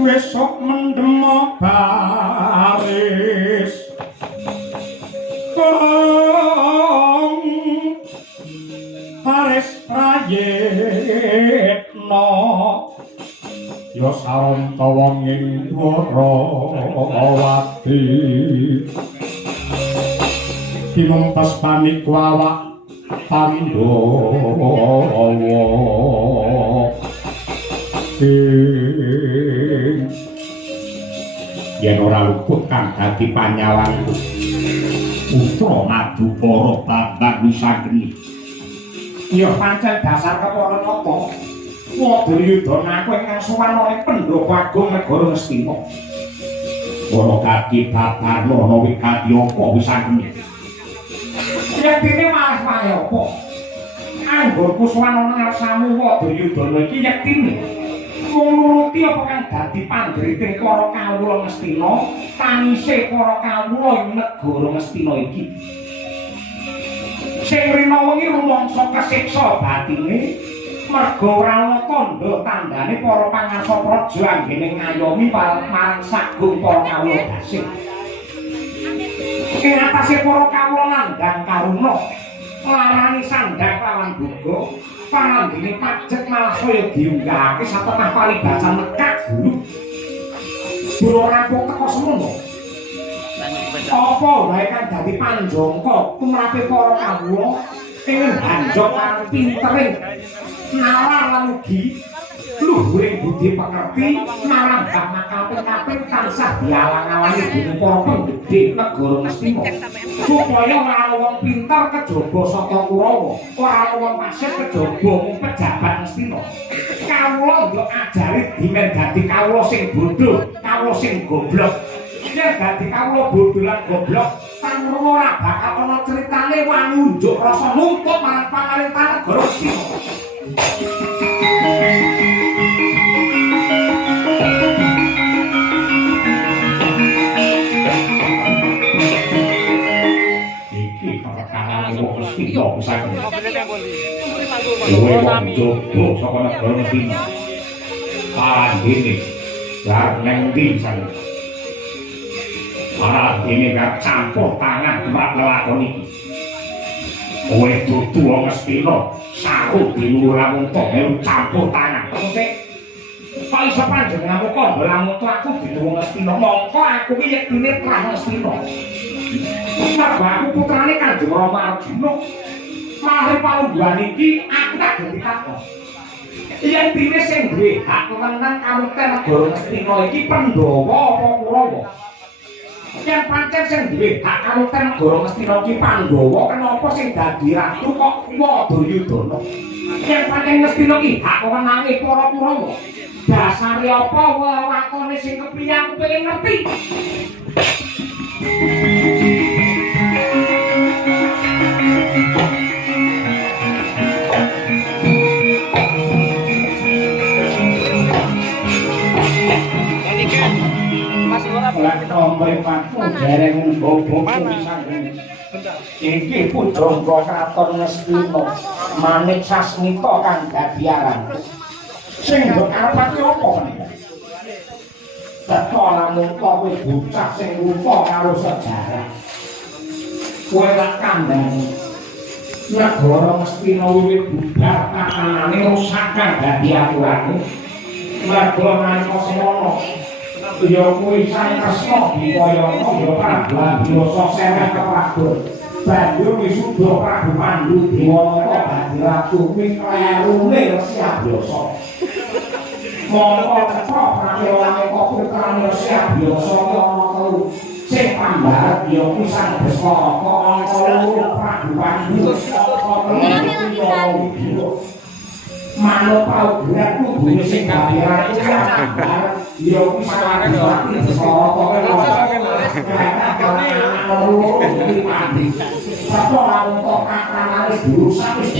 Besok mendemo baris kong baris prayitno ya saranta wong ing Dwarawati tinumpas panik awak Pandhawa yen ora luput kang dadi panyawanku putra Madukara Bambang Wisageni ya pancen dasar kepara napa Wadayudana aku ingkang suwana ing Pendhapa Agung Negara Ngastina ora kaki babar ana wigati apa Wisageni yen dene malah kaya apa anggonku suwana ngarsamu Wadayudana iki yektine nuruti apa kang dadi pandriting para kawula Ngastina tanise para kawula ing negara Ngastina iki sing rina wengi rumangsa kasiksa batine merga ora ana tandha tandane para pangarsa praja anggene ngayomi marang sagung para kawula dasih ing atase para kawula nandhang karuna larani sandhak lawan boga panandine pajek malah saya diunggahake satengah paribasan nekak guru rampung teko semono apa wae kan dadi panjangka tumrape para kawula ing banjok lan pintering nalar lan ugi luhuring budi pengerti marang kaping-kaping tansah dialang-alangi dening para penggede negara Ngastina supaya ora ana wong pinter kejaba saka Kurawa ora ana wong pasir kejaba mung pejabat Ngastina kawula yo ajari dimen dadi kawula sing bodho kawula sing goblok yen dadi kawula bodho lan goblok pangurung ora bakal ana critane wani unjuk rasa nuntut marang pamarentah negara Ngastina iya bisa kowe wong jowo saka negara Ngastina parandene lar nang ndi sane parandene gak campur tangan tumrap lelakon iki kowe dudu wong Ngastina saru diluhur lamun tok campur tangan sik kok iso panjenenganmu kok lamun aku dudu wong Ngastina mongko aku iki yektine pra Ngastina aku putrane Kanjeng Rama Arjuna malah palungguhan iki aku tak ganti takon yen dene sing duwe hak menang kamukten negara Ngastina iki Pandhawa apa Kurawa yen pancen sing duwe hak kamukten negara Ngastina iki Pandhawa kenapa sing dadi ratu kok Wadayudana yen pancen Ngastina iki hak menange para Kurawa dasare apa wewakone sing kepiye aku pengen ngerti dereng bobok iki pujangga kraton Ngastina Manik Sasmita kang dadi aran sing mbok arepake apa menika teko lamun kowe bocah sing lupa karo sejarah kowe lak kandhani negara Ngastina wiwit bubar tatanane rusak kang dadi aturane mergo nalika semono ya kuwi sang Kresna Dipayana ya Prabu Biasa sereh keprabon banjur wisuda Prabu Pandhu Dewanata dadi ratu kuwi klerune Resi Abyasa mongko cetha pramilane kok putrane Resi Abyasa ana telu sing pambaret ya kuwi sang Baskara ana loro Prabu Pandhu manut paugeran kubune sing kabehane ya kuwi saware ora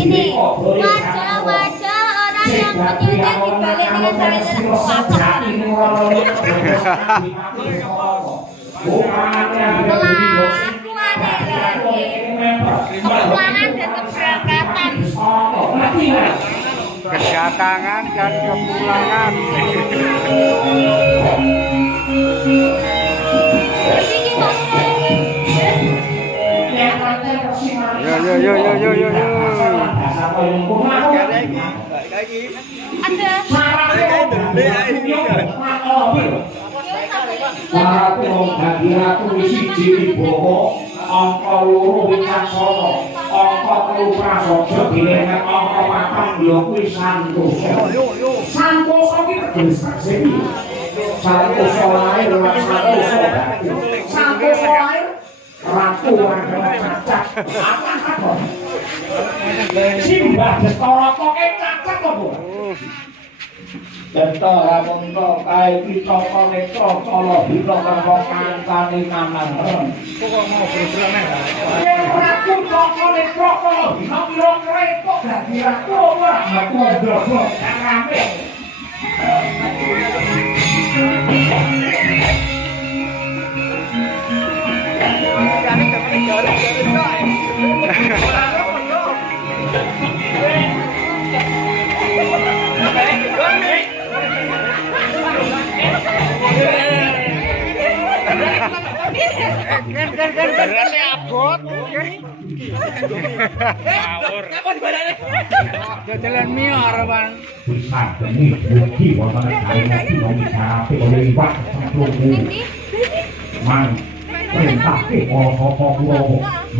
ini wajah-wajah orang yang pentingnya dibalik dengan cara kelakuan dan keberangkatan kedatangan dan kepulangan. Yo. Ratu dadi ratu siji Wibowo, angka 2 Wicaksono, angka 3 Prasaja dinene angka 4 ya kuwi Santosa. Santosa ki teges saksi. Santosa lair lan Santosa batin. Santosa lair ratu warga cacat. Apa? Simbah Destara koke cacat apa? Deta rapunta kae pitaka netra cala bina karo kancane manang. Kok mau bergerak neh. Yen ratu cala netra cala bina pira krepok dadi ratu ora aku ndobok rame. Berasnya abot. Ngawur. Apa dibalane? Jajalan mie harapan. Bisa demi mugi wonten kali ngomong oleh Iwak Sampurmu. Man, perintah ke sapa kula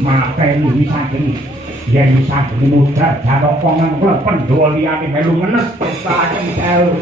mateni wisangkeni. Yen wisangkeni muda jaroko nang Pandhawa liyane melu ngenes pestaken jauh.